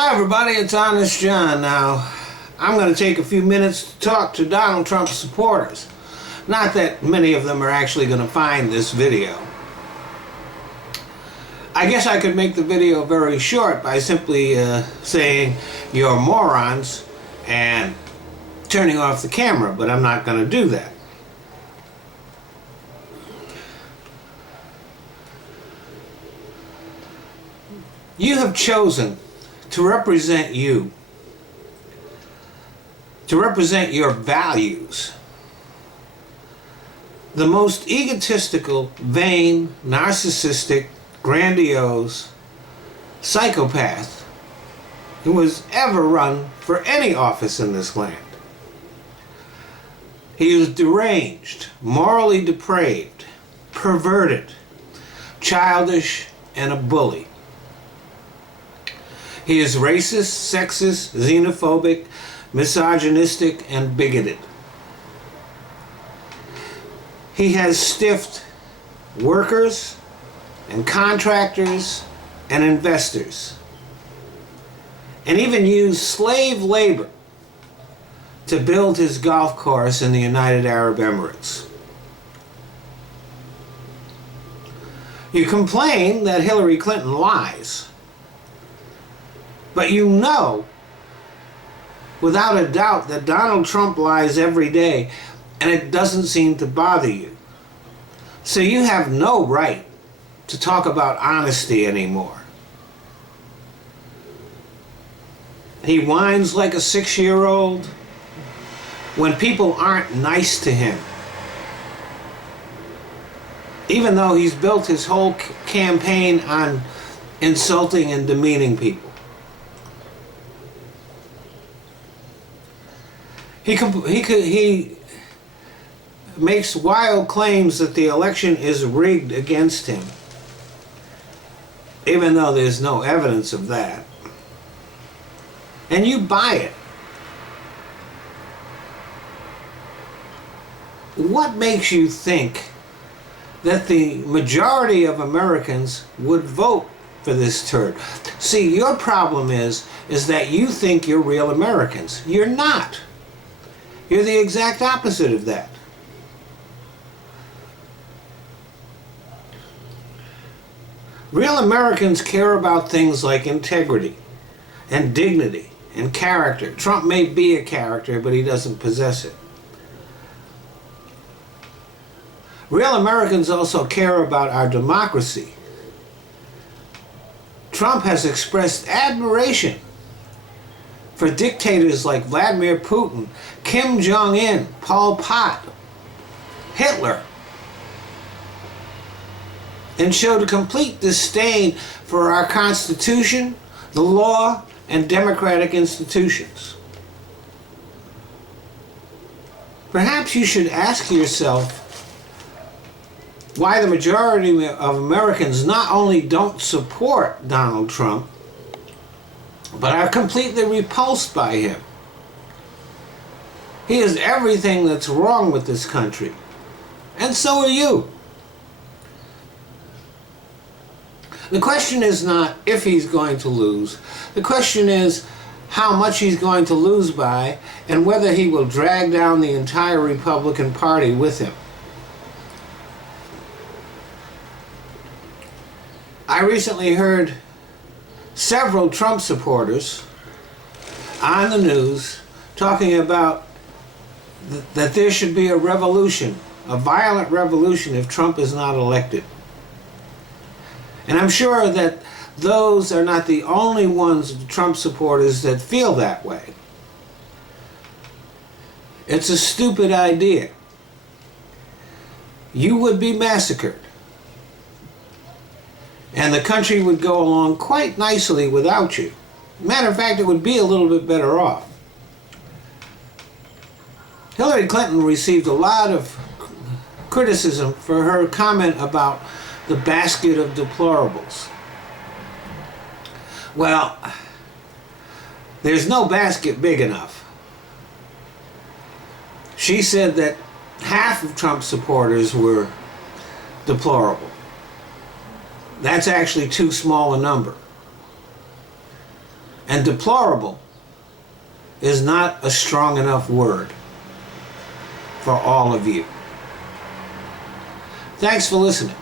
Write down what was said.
Hi everybody, it's Honest John. Now, I'm going to take a few minutes to talk to Donald Trump supporters. Not that many of them are actually going to find this video. I guess I could make the video very short by simply saying you're morons and turning off the camera, but I'm not going to do that. You have chosen to represent you, to represent your values. The most egotistical, vain, narcissistic, grandiose psychopath who has ever run for any office in this land. He is deranged, morally depraved, perverted, childish, and a bully. He is racist, sexist, xenophobic, misogynistic, and bigoted. He has stiffed workers and contractors and investors, and even used slave labor to build his golf course in the United Arab Emirates. You complain that Hillary Clinton lies. But you know, without a doubt, that Donald Trump lies every day, and it doesn't seem to bother you. So you have no right to talk about honesty anymore. He whines like a 6-year-old when people aren't nice to him, even though he's built his whole campaign on insulting and demeaning people. He makes wild claims that the election is rigged against him, even though there's no evidence of that. And you buy it. What makes you think that the majority of Americans would vote for this turd? See, your problem is that you think you're real Americans. You're not. You're the exact opposite of that. Real Americans care about things like integrity and dignity and character. Trump may be a character, but he doesn't possess it. Real Americans also care about our democracy. Trump has expressed admiration for dictators like Vladimir Putin, Kim Jong-un, Pol Pot, Hitler, and showed a complete disdain for our Constitution, the law, and democratic institutions. Perhaps you should ask yourself why the majority of Americans not only don't support Donald Trump, but are completely repulsed by him. He is everything that's wrong with this country. And so are you. The question is not if he's going to lose. The question is how much he's going to lose by, and whether he will drag down the entire Republican Party with him. I recently heard several Trump supporters on the news talking about that there should be a revolution, a violent revolution, if Trump is not elected. And I'm sure that those are not the only ones, the Trump supporters, that feel that way. It's a stupid idea. You would be massacred. And the country would go along quite nicely without you. Matter of fact, it would be a little bit better off. Hillary Clinton received a lot of criticism for her comment about the basket of deplorables. Well, there's no basket big enough. She said that half of Trump supporters were deplorable. That's actually too small a number. And deplorable is not a strong enough word for all of you. Thanks for listening.